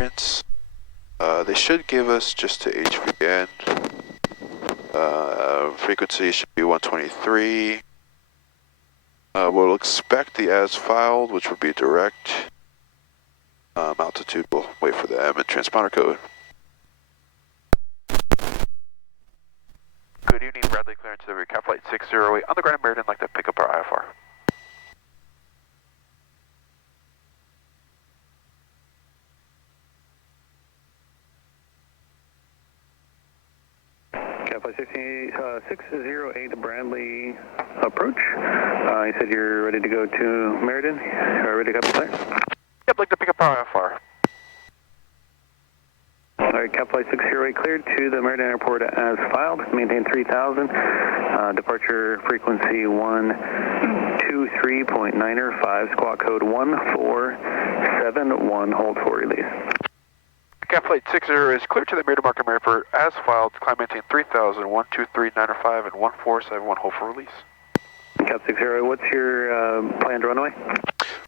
clearance. They should give us just to HVN. Frequency should be 123. We'll expect the as filed, which would be direct. Altitude, we'll wait for the M and transponder code. Good evening, Bradley clearance delivery, Cat Flight 608 on the ground in Meriden, like to pick up our IFR. Cat Flight 608 Bradley Approach. You said you're ready to go to Meriden. Ready to go clear? Yep, like to pick up our IFR. Alright, Cat Flight 608 cleared to the Meriden Airport as filed. Maintain 3000. Departure frequency 123.905. Squawk code 1471. Hold for release. Cat Flight 60 is cleared to the Meriden Markham Airport as filed. Climb maintain 3000, 123.905 and 1471. Hold for release. Cat 60, what's your planned runway?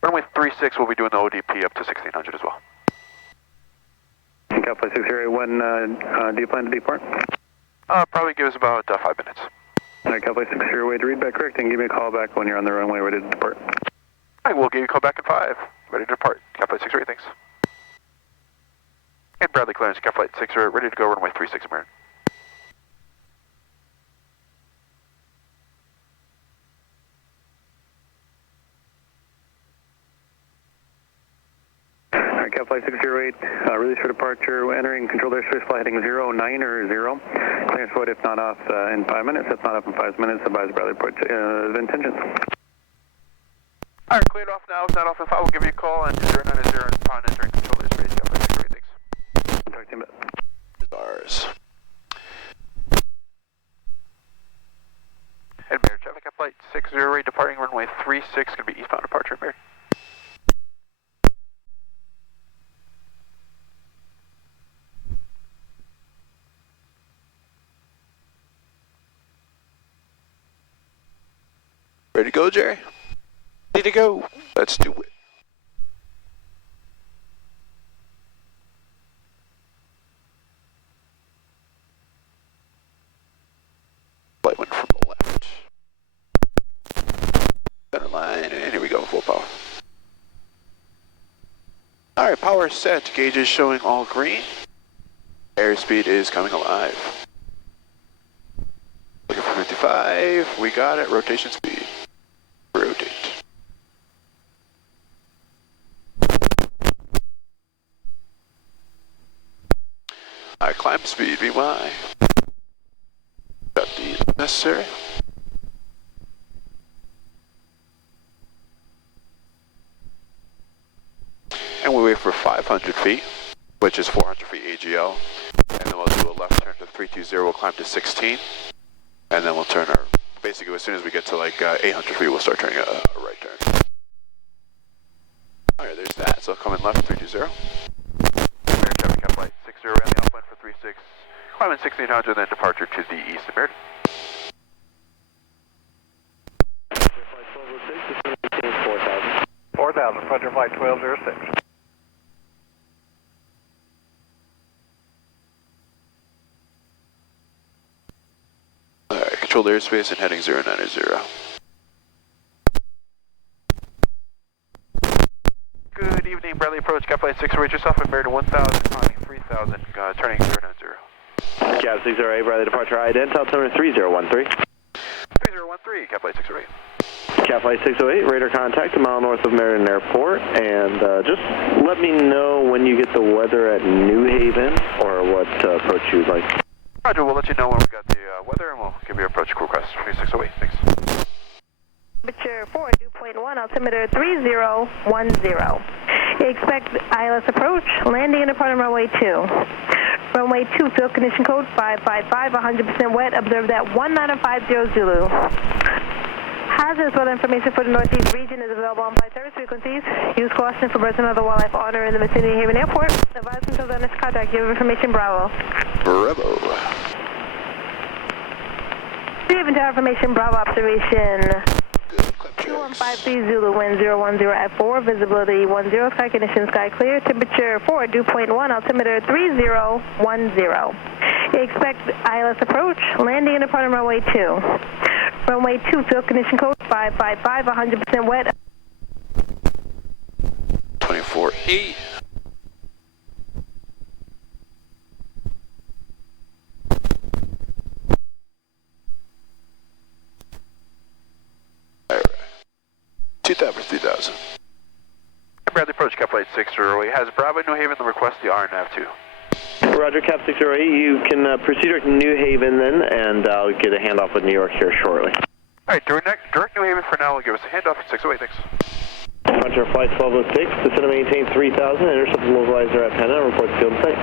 Runway 36 will be doing the ODP up to 1600 as well. Cat Flight 60, when do you plan to depart? Probably give us about 5 minutes. Alright, Cat Flight 60, wait to read back correct and give me a call back when you're on the runway ready to depart. Alright, we'll give you a call back in 5. Ready to depart. Cat Flight 60, thanks. And Bradley clearance, Cat Flight 60, ready to go, runway 36 Meriden. Cat Flight 608, release for departure. We're entering controlled airspace flight heading 090. Clearance void if not off in 5 minutes. If not off in 5 minutes, advise Bradley Approach intentions. Alright, cleared off now. If not off in 5, we'll give you a call and 090 upon entering controlled airspace. Cat Flight 608, thanks. Talk to you in a bit. Bars. And Meriden traffic, Cat Flight 608 departing runway 36, going to be eastbound departure, Meriden. Ready to go, Jerry? Ready to go. Let's do it. Flight went from the left. Center line, and here we go, full power. Alright, power set. Gauges showing all green. Airspeed is coming alive. Looking for 55. We got it. Rotation speed. Rotate. Alright, climb speed, VY. Got the necessary. And we wait for 500 feet, which is 400 feet AGL. And then we'll do a left turn to 320, we'll climb to 16. And then we'll turn our, basically as soon as we get to like 800 feet, we'll start turning a right turn. Alright, there's that. So coming left, 320. Meriden traffic, Cat Flight 60 on the outbound for 36. Climbing 1600, then departure to the east of Meriden. 4,000, Frontier Flight 1206. Alright, controlled airspace and heading 090. Good evening, Bradley Approach, Cat Flight 608, yourself at Meriden 1000, climbing 3000, turning 090. Cat 608, Bradley departure ident, altimeter 3013. 3013, Cat Flight 608. Cat Flight 608, radar contact a mile north of Meriden Airport, and just let me know when you get the weather at New Haven, or what approach you'd like. Roger, we'll let you know when we got the weather, and we'll give you approach crew request 3608, thanks. Temperature 4, dew point 1, altimeter 3010. Expect ILS approach, landing and departing runway 2. Runway 2, field condition code 555, 100% wet, observe that 1950 Zulu. Hazardous weather information for the Northeast region is available on flight service frequencies. Use caution for birds and other wildlife on or in the vicinity of Haven Airport. Advise until the next contact. Give information Bravo. Bravo. Haven Tower information Bravo observation. Good, 153 Zulu, wind 010 at 4, visibility 10, sky conditions sky clear, temperature 4, dew point 1, altimeter 3010. Expect ILS approach, landing and departing runway 2. Runway 2, field condition code 555, 100% wet. 24-8. Alright. 2,000 for 3,000. Bradley Approach, Cap Flight 608. Has Bravo New Haven request the RNAV2? Roger, Cap 608. You can proceed direct to New Haven then, and I'll get a handoff with New York here shortly. Alright, direct New Haven for now. Will give us a handoff at 608. Thanks. Frontier Flight 1206, descend and maintain 3000, intercept the localizer at Penna, report the field site.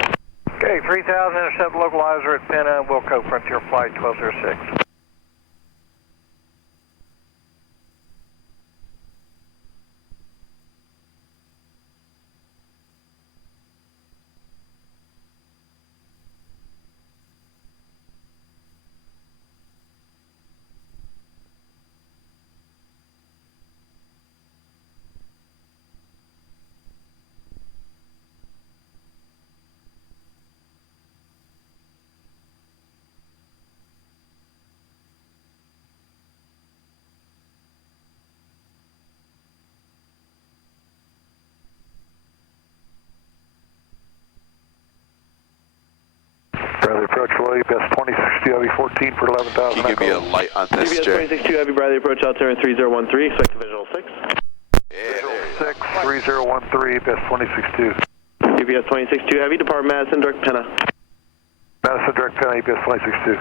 Okay, 3000, intercept localizer at Penna, Wilco, Frontier Flight 1206. Bradley Approach, Willie, best 26 Heavy 14 for 11,000. Can you give me a light on this, CBS Jay? 262 Heavy, Bradley Approach, altimeter 3013, expect a visual 6. Yeah, 6, 3013, best 26-2. CBS 262 Heavy, depart Madison, direct Penna. Madison, direct Penny, best 26-2.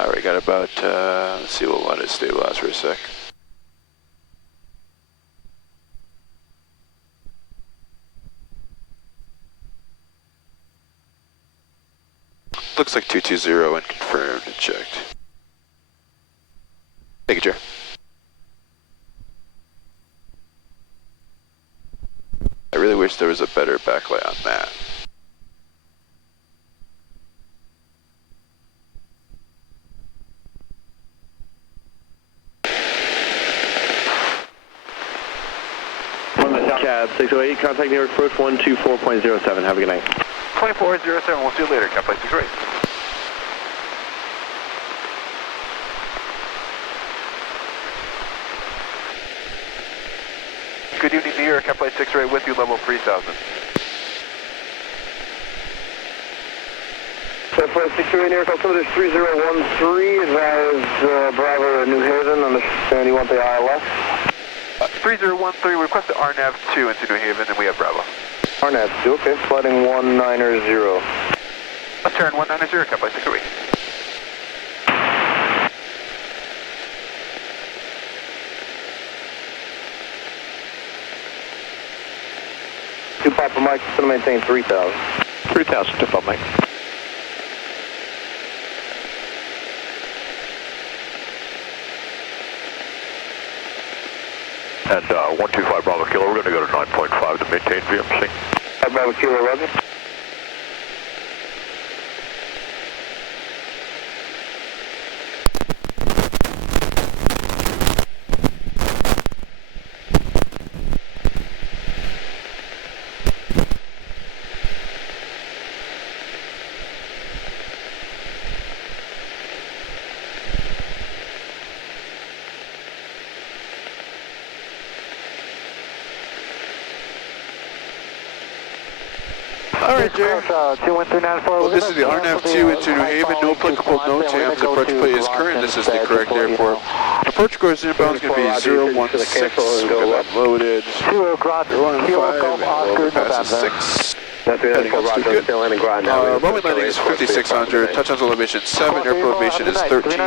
Alright, got about, let's see, we'll let it stabilize for a sec. Looks like 220 and confirmed and checked. Thank you, Jer. I really wish there was a better backlight on that. Cab 608, contact New York Approach 124.07, have a good night. 2407, we'll see you later, Cap Flight 608. Good evening, New York, Cap Flight 608 with you, level 3000. Cap Flight 608, New York, altimeter 3013, advise Bravo New Haven, understand you want the ILS? 3013, request the RNAV2 into New Haven, and we have Bravo. RNAV2, okay, sliding 190. Left turn 190, Cap Flight 608. Two Papa Mike, going to maintain 3000. 3000 to Papa Mike. And 125 Bravo Kilo, we're going to go to 9.5 to maintain VMC. Bravo Kilo, Roger. Alright, Jer. 21394. Well, this is the RNAV2 into New Haven. No applicable notes. Ham's approach plate is current. This is the correct airport. Approach course inbound is going to be 016. We'll get that loaded. 2 o'clock, Kilo Golf Oscar, Passes 6. Heading up to good. Runway landing is 5600. Touchdown elevation 7. Airport elevation is 13.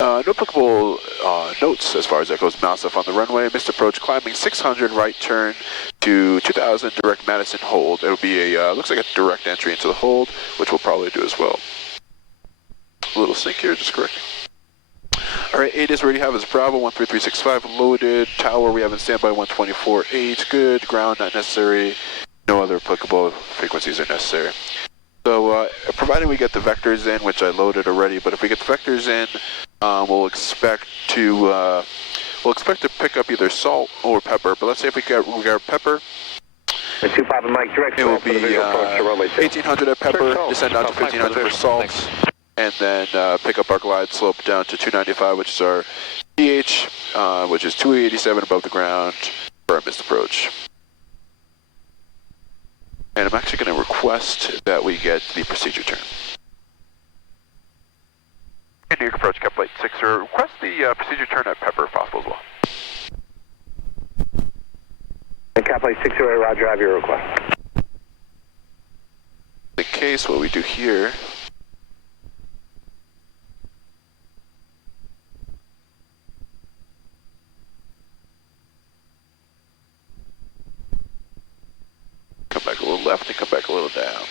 No applicable notes as far as that goes. Mouse up on the runway. Missed approach climbing 600, right turn to 2000, direct Madison hold. It'll be a, looks like a direct entry into the hold, which we'll probably do as well. A little sync here, just correcting. Alright, 8 is ready to have is Bravo 13365 loaded. Tower we have in standby 124.8, good. Ground not necessary. No other applicable frequencies are necessary. So providing we get the vectors in, which I loaded already, but if we get the vectors in, we'll expect to pick up either salt or pepper. But let's say if we got pepper, 25 and Mike, direct it will be 1800 at pepper, descend down to 1500 for salt, and then pick up our glide slope down to 295, which is our PH, which is 287 above the ground for our missed approach. And I'm actually going to request that we get the procedure turn. And New York Approach, Cap Flight 6, request the procedure turn at Pepper if possible as well. And Cap Flight 608, roger, I have your request. In the case, what we do here, come back a little left and come back a little down.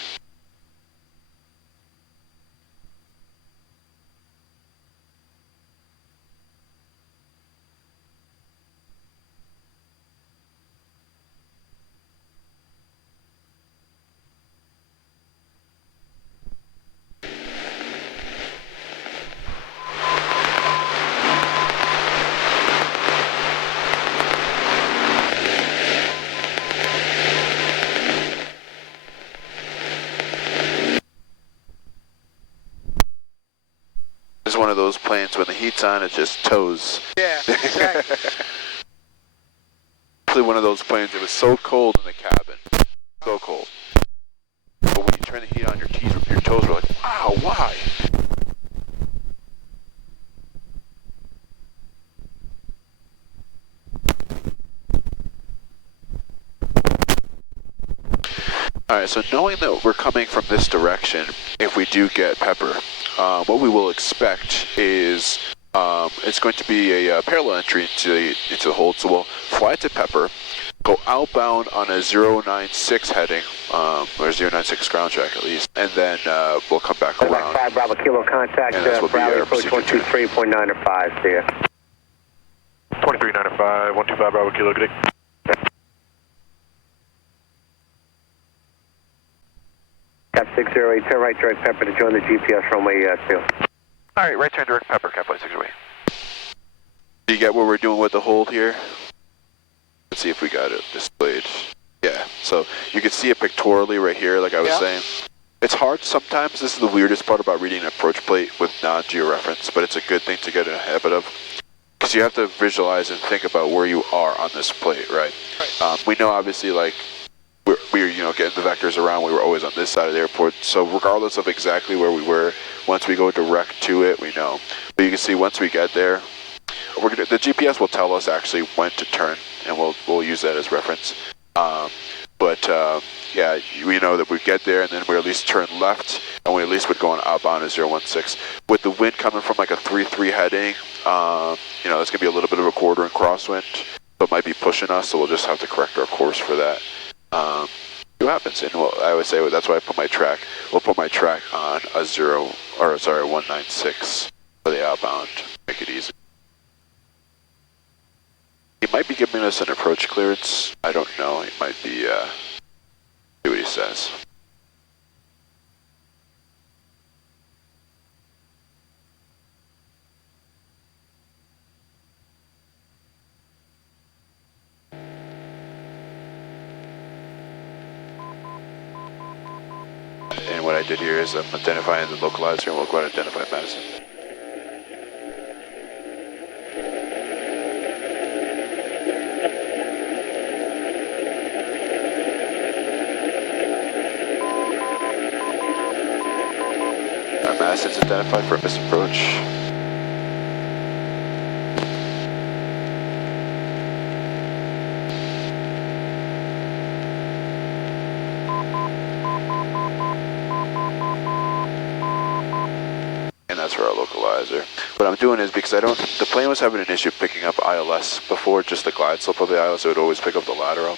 It's one of those planes when the heat's on, it just tows. Yeah, exactly. Actually, one of those planes, it was so cold in the cabin, so cold. But when you turn the heat on, your toes were like, wow, why? Alright, so knowing that we're coming from this direction, if we do get pepper, what we will expect is it's going to be a parallel entry into the hold. So we'll fly to pepper, go outbound on a 096 heading, or 096 ground track at least, and then we'll come back around. 5 Bravo Kilo contact, Bravo approach 123.905, see ya. 2395, 125 Bravo Kilo, good day. Cap 608, turn right direct Pepper to join the GPS runway 2. Alright, right turn direct Pepper, Cap Flight 608. Do you get what we're doing with the hold here? Let's see if we got it displayed. Yeah, so you can see it pictorially right here, like I was saying. It's hard sometimes. This is the weirdest part about reading an approach plate with non-georeference, but it's a good thing to get in a habit of. Because you have to visualize and think about where you are on this plate, right? We know obviously like we're getting the vectors around, we were always on this side of the airport, so regardless of exactly where we were, once we go direct to it, we know. But you can see once we get there, the GPS will tell us actually when to turn, and we'll use that as reference. Yeah, we know that we get there, and then we at least turn left, and we at least would go on outbound at 016. With the wind coming from like a 3-3 heading, it's going to be a little bit of a quarter and crosswind, so it might be pushing us, so we'll just have to correct our course for that. See what happens, and I would say that's why I put my track. We'll put my track on a 196 for the outbound. Make it easy. He might be giving us an approach clearance. I don't know. He might be. See what he says. And what I did here is I'm identifying the localizer, and we'll go ahead and identify Madison. Madison's identified for a missed approach. And that's for our localizer. What I'm doing is because the plane was having an issue picking up ILS before, just the glide slope of the ILS, it would always pick up the lateral.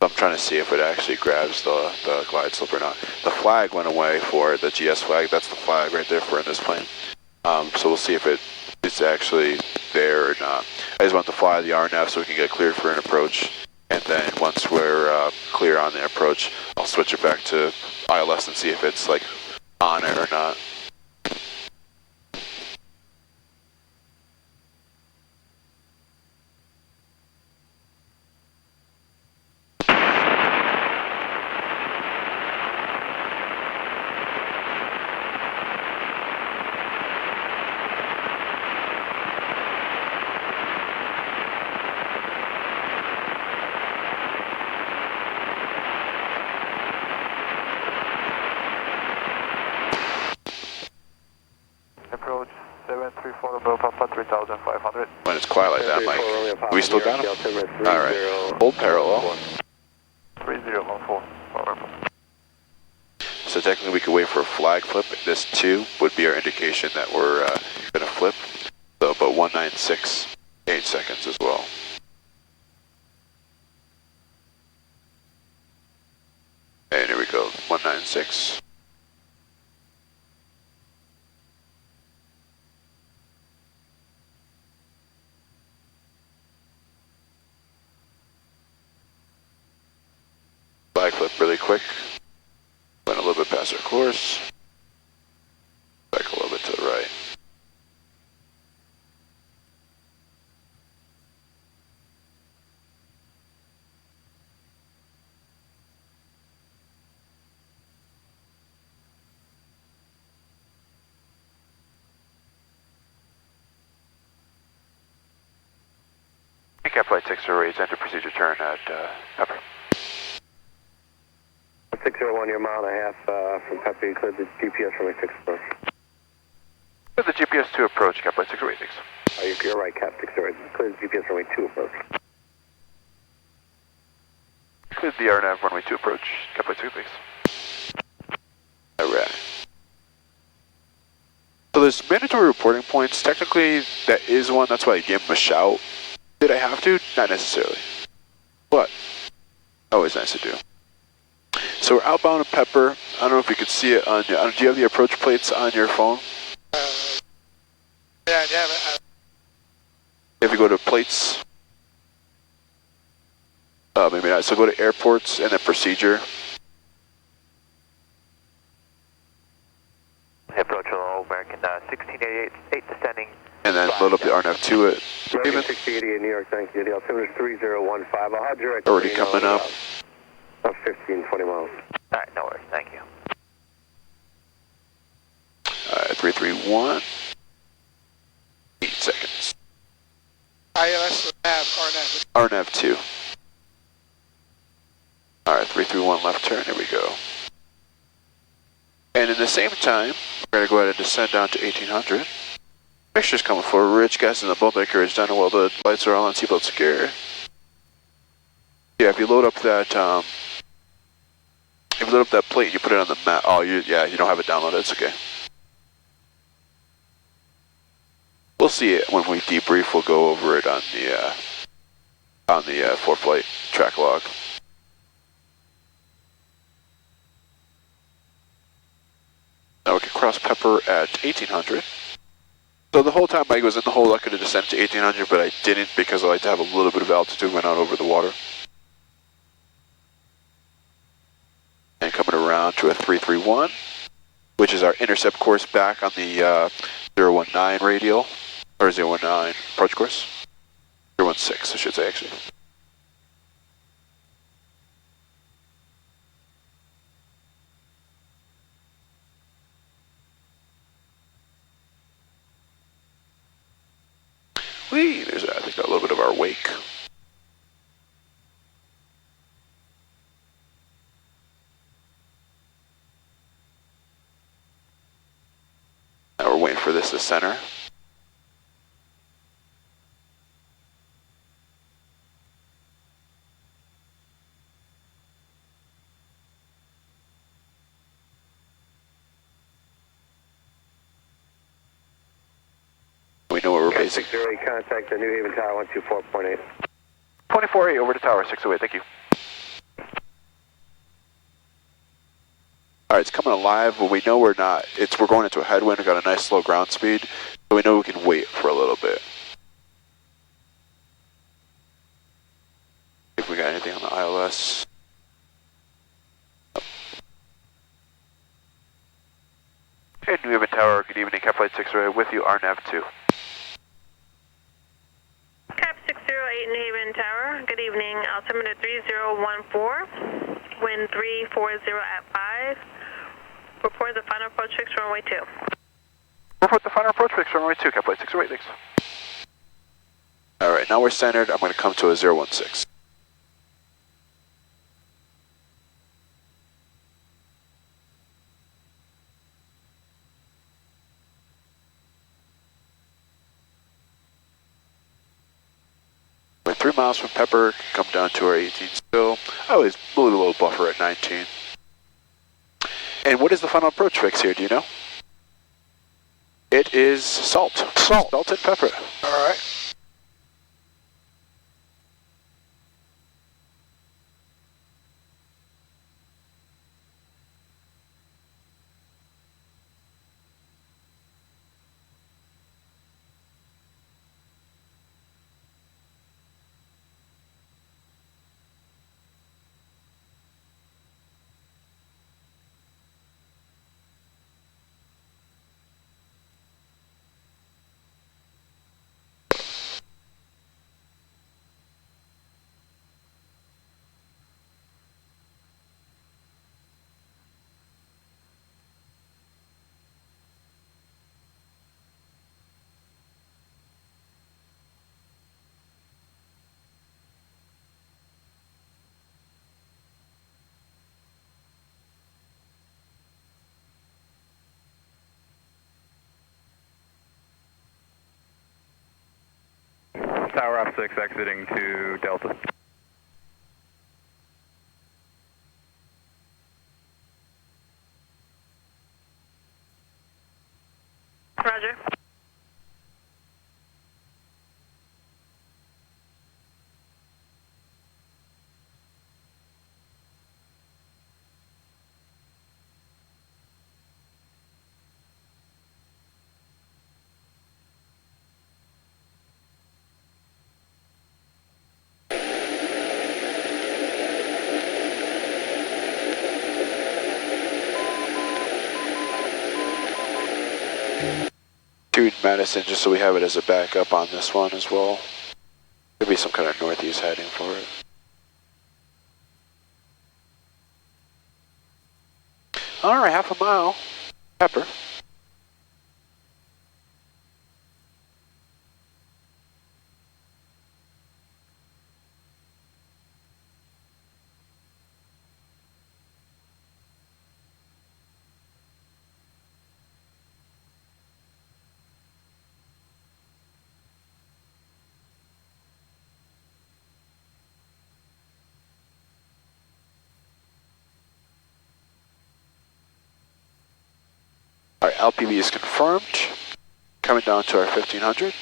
So I'm trying to see if it actually grabs the glide slope or not. The flag went away for it, the GS flag, that's the flag right there for in this plane. So we'll see if it's actually there or not. I just want to fly the RNF so we can get cleared for an approach. And then once we're clear on the approach, I'll switch it back to ILS and see if it's like on it or not. Approach 734 above Papa 3500. When it's quiet like that, Mike, we still got him? Alright, hold parallel. 3014. So technically we could wait for a flag flip. This 2 would be our indication that we're going to flip. So, but 196, 8 seconds as well. And here we go, 196. Flag flip really quick. Went a little bit past our course. Back a little bit to the right. Recap flight 608, enter procedure turn at Pepper. 601, you're a mile and a half from Pepe. You cleared the GPS from a 6 approach. With the GPS to approach, cap flight 608, thanks. You're right, Cap 608. Cleared the GPS from a 2 approach. Cleared the RNAV runway 2 approach, cap flight 608, thanks. Alright. So there's mandatory reporting points. Technically, that is one. That's why I gave him a shout. Did I have to? Not necessarily. But, always nice to do. So we're outbound of Pepper. I don't know if you could see it on your, do you have the approach plates on your phone? Yeah, I have it. If you go to plates, maybe not. So go to airports and then procedure. Approach hello, American 1688, 8 descending. And then load up the RNAV to it. American 6088 New York, thank you. The altimeter is 3015. I'll have direct. Already coming up. About 15, 20 miles. Alright, no worries, thank you. 331. 8 seconds. ILS would have RNAV. RNAV 2. Alright, 331 left turn, here we go. And in the same time, we're going to go ahead and descend down to 1800. Mixture's coming forward, rich gas in the boat maker is done while the lights are all on, seatbelt secure. Yeah, if you load up that, plate, you put it on the map. Oh, you don't have it downloaded, it's okay. We'll see it when we debrief, we'll go over it on the for-flight track log. Now we can cross Pepper at 1800. So the whole time Mike was in the hole, I could have descended to 1800, but I didn't because I like to have a little bit of altitude when out over the water. And coming around to a 331, which is our intercept course back on the 019 radial, or 019 approach course. 016, I should say, actually. There's, I think, a little bit of our wake. Now we're waiting for this to center. We know what we're basing. 608, contact the New Haven Tower 124.8. 24-8 over to Tower 608, thank you. All right, it's coming alive, but we know we're not. We're going into a headwind. We got a nice slow ground speed, so we know we can wait for a little bit. If we got anything ILS. Hey, New Haven Tower, good evening, Cap Flight 608 with you, RNAV 2. Cap 608 New Haven Tower, good evening. Altimeter 3014, wind 340 at 5. Report the final approach fix runway 2. Report the final approach fix runway 2, Cap Flight 608, thanks. Alright, now we're centered. I'm going to come to a 016. We're 3 miles from Pepper, come down to our 18 still. I always blew a little buffer at 19. And what is the final approach fix here, do you know? It is salt. Salt and pepper. All right. Tower F6 exiting to Delta. Roger. Madison, just so we have it as a backup on this one as well. There'll be some kind of northeast heading for it. All right, half a mile. Pepper. All right, LPV is confirmed. Coming down to our 1500.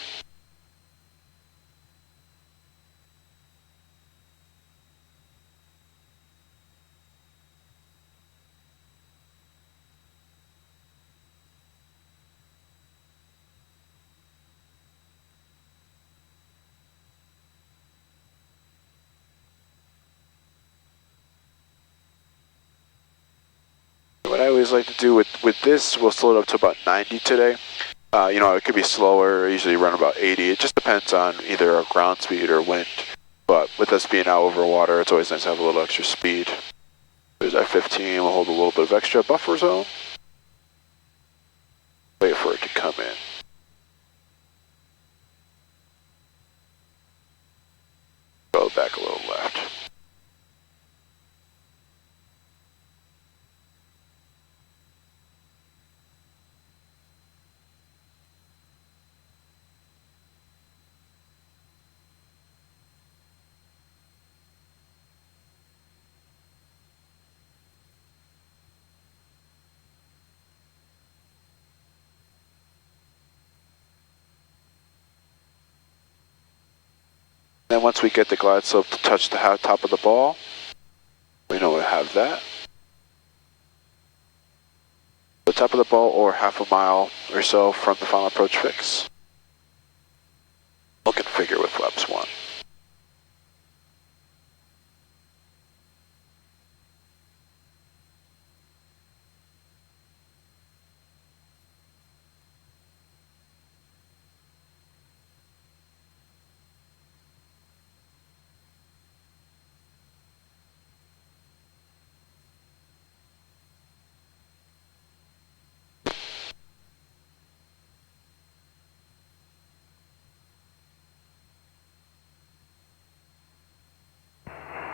What I always like to do with this, we'll slow it up to about 90 today. You know, it could be slower, usually run about 80. It just depends on either our ground speed or wind. But with us being out over water, it's always nice to have a little extra speed. There's our 15, we'll hold a little bit of extra buffer zone. Wait for it to come in. Go back a little left. Then once we get the glide slope to touch the top of the ball, we know we have that. The top of the ball or half a mile or so from the final approach fix. We'll configure with flaps 1.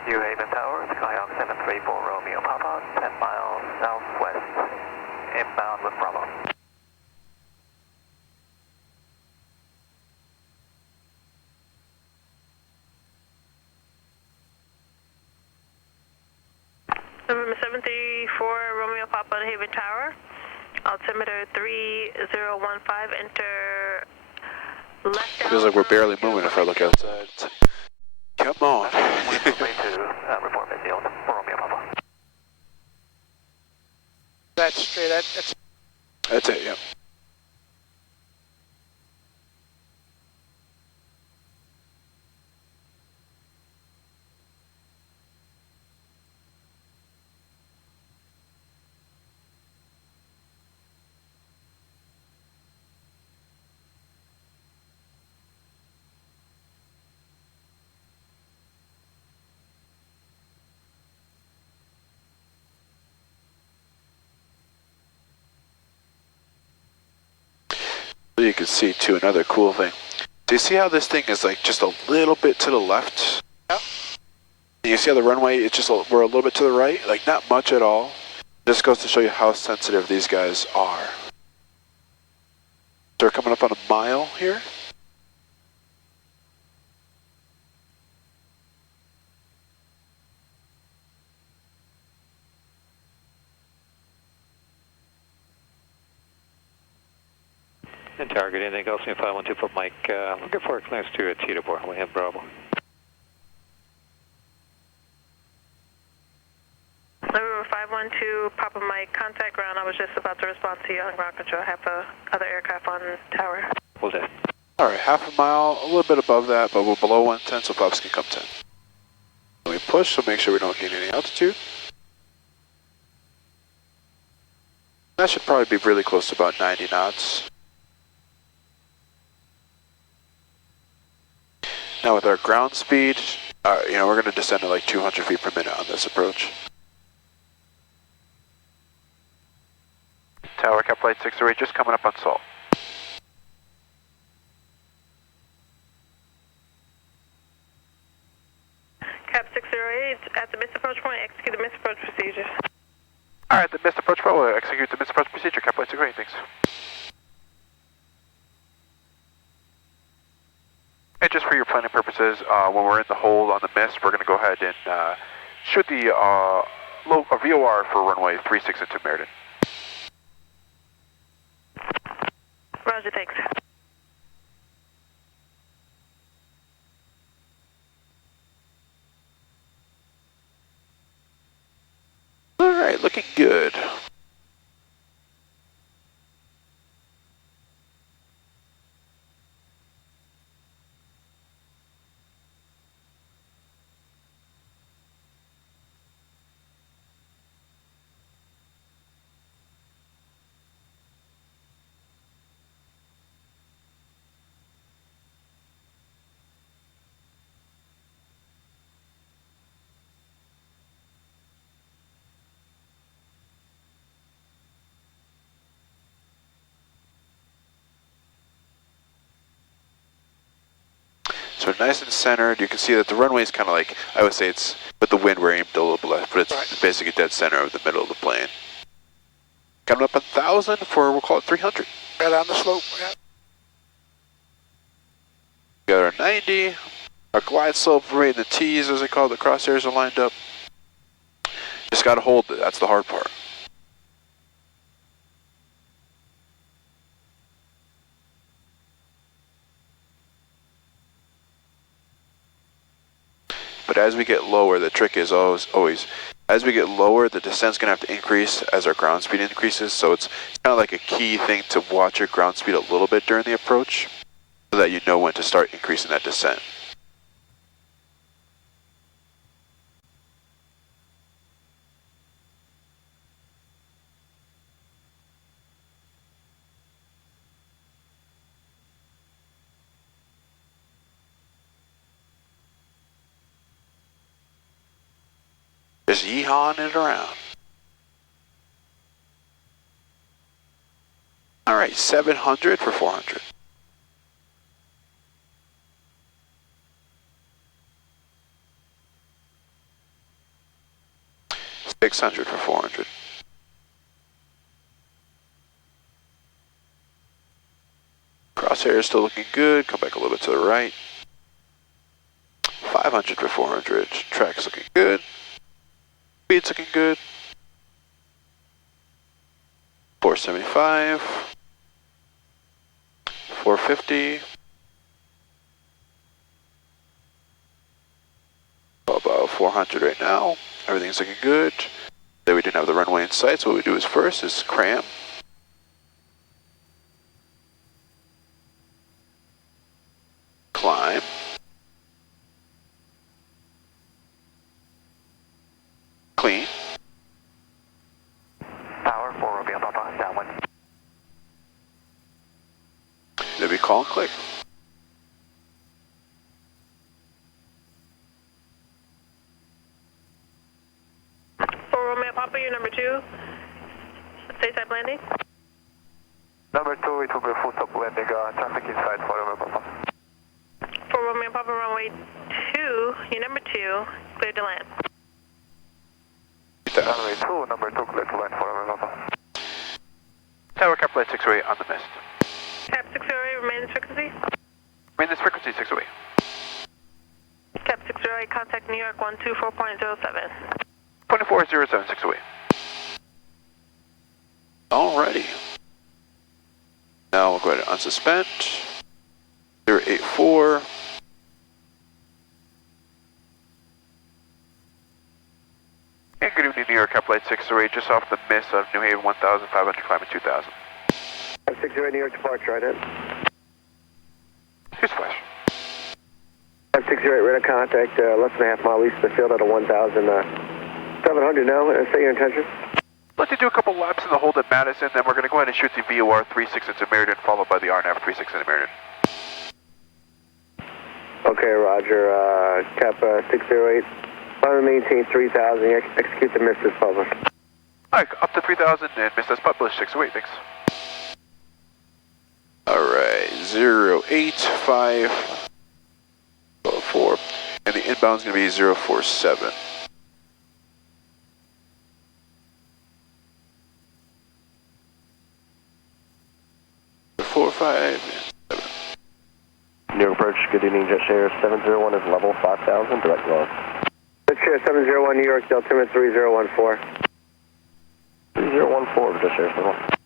New Haven Tower, Skyhawk 734 Romeo Papa, 10 miles southwest, inbound with Bravo. November 734 Romeo Papa New Haven Tower, altimeter 3015, enter left down. Feels like we're barely moving if I look outside. Come on. Report midfield, Romeo Papa. That's straight, that's That's it, yep. You can see too another cool thing. Do you see how this thing is like just a little bit to the left? Yep. You see how the runway is just we're a little bit to the right, like not much at all. This goes to show you how sensitive these guys are. So we're coming up on a mile here. And target, anything else in 512 foot Mike, looking for a clearance to Teterboro, we have Bravo. November 512 Papa Mike, contact ground. I was just about to respond to you on ground control. I have other aircraft on tower. Will do. All right, half a mile, a little bit above that, but we're below 110, so flaps can come 10. And we push, so make sure we don't gain any altitude. That should probably be really close to about 90 knots. Now with our ground speed, we're going to descend to like 200 feet per minute on this approach. Tower, Cap Flight 608, just coming up on salt. Cap 608, at the missed approach point, execute the missed approach procedures. All right, the missed approach pro will execute the missed approach procedure. Cap Flight 608, thanks. And just for your planning purposes, when we're in the hold on the mist, we're going to go ahead and shoot the VOR for runway 36 into Meriden. Roger, thanks. All right, looking good. So nice and centered. You can see that the runway is kind of like, I would say it's, with the wind we're aimed a little bit left, but it's basically dead center of the middle of the plane. Coming up 1,000 for, we'll call it 300. right on the slope. Yeah. Got our 90, our glide slope right in the T's, as they call it, the crosshairs are lined up. Just got to hold it, that's the hard part. But as we get lower, the trick is always, as we get lower, the descent's going to have to increase as our ground speed increases. So it's kind of like a key thing to watch your ground speed a little bit during the approach so that you know when to start increasing that descent. Just yeehawing it around. All right, 700 for 400. 600 for 400. Crosshair is still looking good. Come back a little bit to the right. 500 for 400. Track's looking good. Speed's looking good. 475. 450. About 400 right now. Everything's looking good. Then we didn't have the runway in sight, so what we do is first is cram. Climb. Clean. Power 4 Romeo Papa, downwind. Then we call and click. Romeo Papa, you're number 2. Stateside landing. Number 2, it will be full stop landing, traffic inside for Romeo Papa. For Romeo Papa, runway 2, you're number 2, clear to land. Runway 2, number 2, clear to land for Romeo Papa. Tower cap flight 608 on the mist. Cap 608, remain this frequency. Remain this frequency 608. Cap 608, contact New York 124.07. 2407-608. Alrighty. Now we'll go ahead and unsuspend. 084. And good evening, New York, cap flight 608, just off the miss of New Haven 1500, climbing 2000. 608 New York departure, right in. Here's flash. 608 radar contact, less than a half mile east of the field at a 1,700 now. Say your intention. Let's do a couple laps in the hold at Madison, then we're going to go ahead and shoot the VOR 36 into Meriden, followed by the RNAV 36 into Meriden. Okay, roger. Cap 608. Final maintain 3,000. Execute the miss as published. Alright, up to 3000 and miss as published 608, thanks. Alright, 08504. And the inbound is going to be 047. New York approach, good evening, Jet Share 701 is level 5000, direct low. Jet Share 701 New York, altimeter 3014. 3014, Jet Share 701.